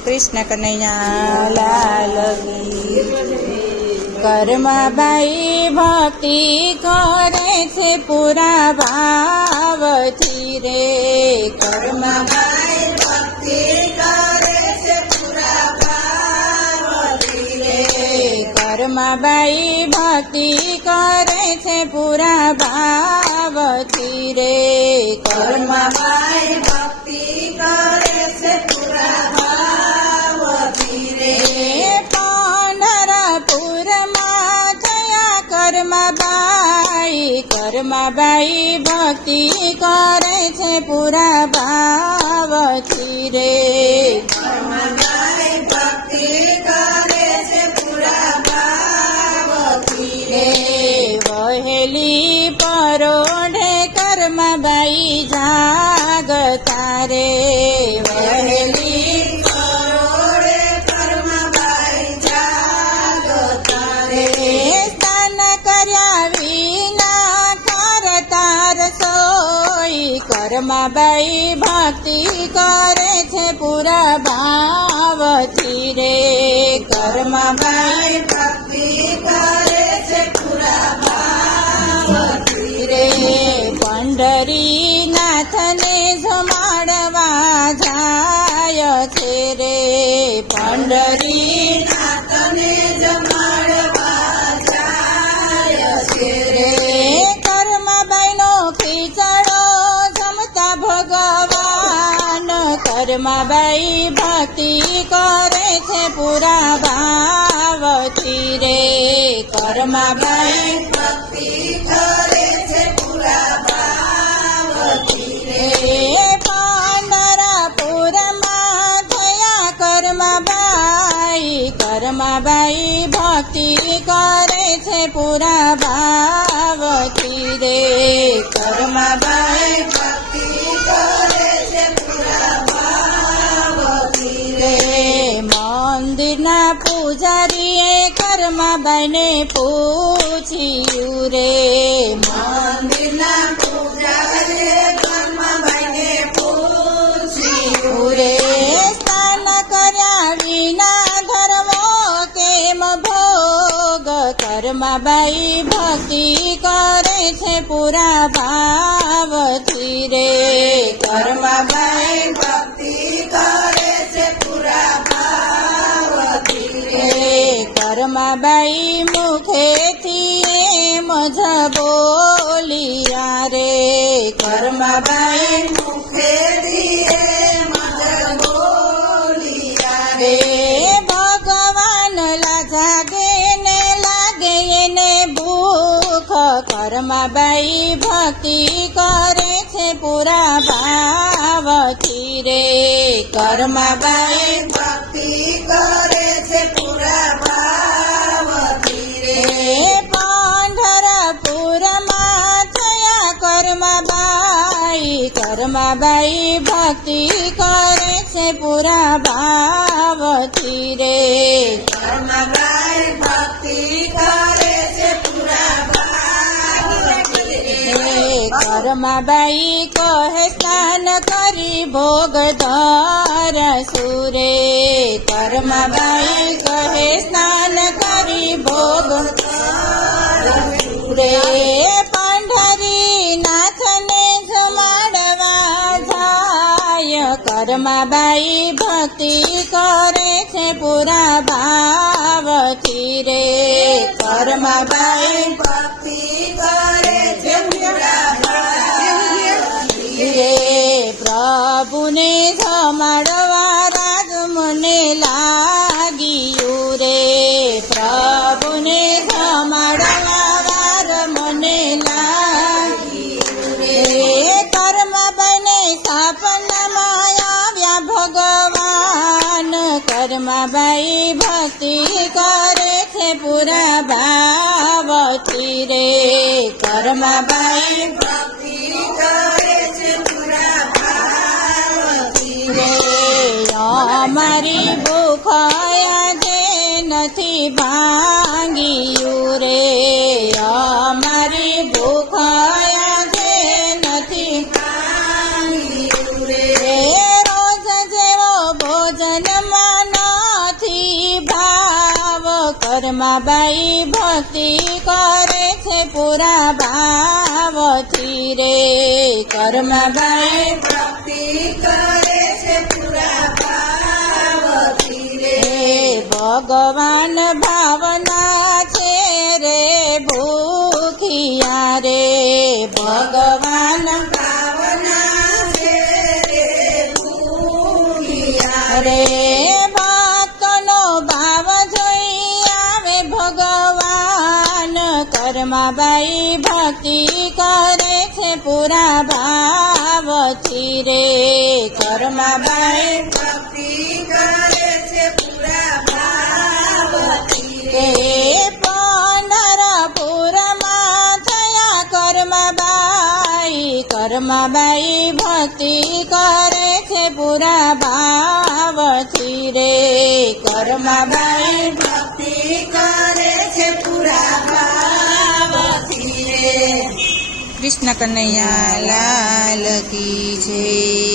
કૃષ્ણ કનૈયા લાલ કી કર્મબાઈ ભક્તિ કરે છે પૂરા ભાવથી રે કર્મબાઈ ભક્તિ કરે છે પૂરા ભાવથી રે કર્મબાઈ ભક્તિ કરે છે પૂરા ભાવથી રે કર્મબાઈ ભક્તિ કરે છે પૂરા ભાવથી રે પંઢરપુરમાં થયા કર્મબાઈ ભક્તિ કરે છે પૂરા ભાવથી રે કર્મબાઈ ભક્તિ કરે છે પૂરા ભાવથી રે વહેલી પરોઢે કર્મબાઈ જાગતા રે વહેલી પરોઢે કર્મબાઈ જાગતા રે સ્નાન કર્યા વિના કરતા રસોઈ કર્મબાઈ ભક્તિ કરે છે પૂરા ભાવથી રે કર્મબાઈ ભક્તિ કરે છે પૂરા ભાવથી રે પંઢરીનાથને જમાડવા જાય છે રે પંઢરીનાથને જમાડવા જાય છે રે કર્મબાઈનો ખીચડો જમતા ભગવાન કર્મબાઈ ભક્તિ કરે છે પૂરા ભાવથી રે કર્મબાઈ ભક્તિ કરે છે પૂરા ભાવથી રે પંઢરપુરમાં થયા કર્મબાઈ ભક્તિ કરે છે પૂરા ભાવથી રે કર્મબાઈ ભક્તિ કરે છે પૂરા ભાવથી રે મંદિરના પૂજારીએ કર્મબાઈને પૂછ્યું રે મંદિરના પૂજારીએ કર્મબાઈને પૂછ્યું રે સ્નાન કર્યા વિના ધર્મો કેમ ભોગ કર્મબાઈ ભક્તિ કરે છે પૂરા ભાવથી રે કર્મબાઈ ભક્તિ કરે છે પૂરા ભાવથી રે કર્મબાઈ મુખેથી એમ જ બોલિયા રે કર્મબાઈ મુખેથી એમ જ બોલિયા રે ભગવાન જાગે ને લાગે એને ભૂખ કર્મબાઈ ભક્તિ કરે છે પૂરા ભાવથી રે કર્મબાઈ ભક્તિ કરે છે પૂરા ભાવથી રે પંઢરપુરમાં થયા કર્મબાઈ ભક્તિ કરે છે પૂરા ભાવથી રે કર્મબાઈ ભક્તિ કરે છે પૂરા ભાવથી રે કર્મબાઈ કહે સ્નાન કરી ભોગ ધરસું રે કર્મબાઈ કહે સ્નાન કરી ભોગ ધરસું રે પંઢરીનાથને જમાડવા જાય કર્મબાઈ ભક્તિ કરે છે પૂરા ભાવથી રે કર્મબાઈ ભક્તિ કરે છે પૂરા ભાવથી રે પ્રભુને જમાડવા રાજ મને લાગ્યું રે પ્રભુને જમાડવા વાર મને લાગ્યું રે કર્મબાઈને સ્થાપનામાં આવ્યા ભગવાન કર્મબાઈ ભક્તિ કરે છે પૂરા ભાવથી રે કર્મબાઈ ભક્તિ કરે છે પૂરા ભાવથી રે અમારી ભૂખ આજે નથી ભાંગ્યું રે અમારી ભૂખ આજે નથી ભાંગ્યું રે રોજ જેવો ભોજનમાં કર્માબાઈ ભક્તિ કરે છે પૂરા ભાવથી રે કર્માબાઈ ભક્તિ કરે છે પૂરા ભાવથી રે ભગવાન ભાવના છે રે ભૂખિયા રે ભગવાન ભાવના છે રે ભૂખિયા રે ભક્તનો ભાવ જોઈ આવે ભગવાન કર્માબાઈ ભક્તિ કરે છે પૂરા ભાવથી રે કર્માબાઈ ભક્તિ કરે છે પૂરા ભાવથી રે પંઢરપુરમાં થયા કર્માબાઈ ભક્તિ કરે છે પૂરા ભાવથી રે કર્માબાઈ ભક્તિ કરે છે પૂરા ભાવથી રે કૃષ્ણ કનૈયા લાલ કી જય